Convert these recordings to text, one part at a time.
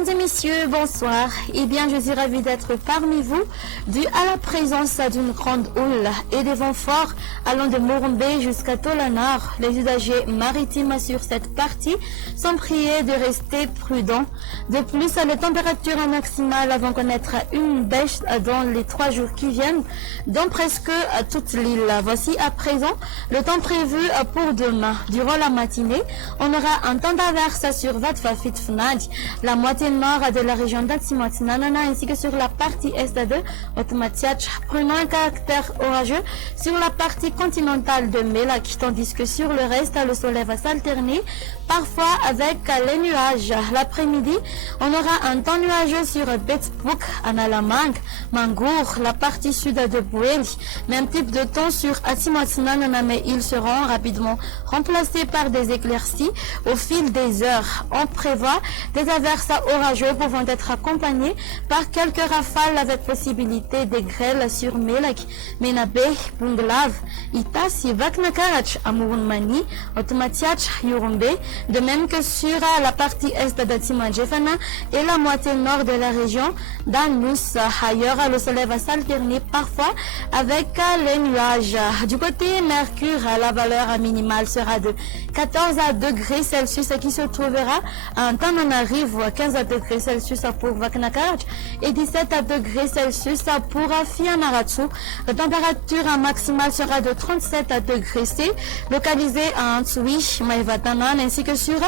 Mesdames et messieurs, bonsoir. Eh bien, je suis ravie d'être parmi vous, dû à la présence d'une grande houle et des vents forts allant de Morombe jusqu'à Tolanar. Les usagers maritimes sur cette partie sont priés de rester prudents. De plus, les températures maximales vont connaître une baisse dans les 3 jours qui viennent, dans presque toute l'île. Voici à présent le temps prévu pour demain. Durant la matinée, on aura un temps d'averse sur Vatfafit Fnad, la moitié nord de la région d'Atsimatinanana ainsi que sur la partie est de Otomatiach, prenant un caractère orageux sur la partie continentale de Melak, tandis que sur le reste, le soleil va s'alterner, parfois avec les nuages. L'après-midi, on aura un temps nuageux sur Betsbouk, Analamang, Mangour, la partie sud de Boueli. Même type de temps sur Atsimatinanana, mais ils seront rapidement remplacés par des éclaircies au fil des heures. On prévoit des averses orageuses pouvant être accompagnées par quelques rafales avec possibilité de grêle sur Melak, Menabe, Bunglav, Itasi, Vaknakarach, Amurunmani, Otomatiach, Yurumbe, de même que sur la partie est d'Atimajefana et la moitié nord de la région d'Anous. Ailleurs, le soleil va s'alterner parfois avec les nuages. Du côté Mercure, la valeur minimale sera de 14 degrés Celsius qui se trouvera à Antananarivo, 15 degrés Celsius pour Vaknakarach et 17 degrés Celsius pour Fianarantsoa. La température maximale sera de 37 degrés C, localisée à Antsui, Maïvatanan ainsi que sur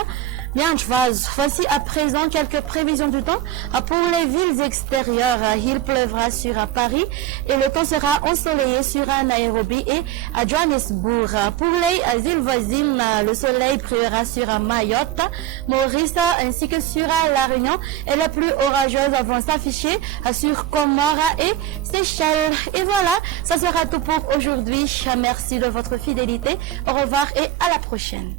Bianchvaz. Voici à présent quelques prévisions du temps pour les villes extérieures. Il pleuvra sur Paris et le temps sera ensoleillé sur Nairobi et à Johannesburg. Pour les îles voisines, le soleil brillera sur Mayotte, Maurice ainsi que sur La Réunion et les plus orageuses vont s'afficher sur Comores et Seychelles. Et voilà, ça sera tout pour aujourd'hui. Merci de votre fidélité. Au revoir et à la prochaine.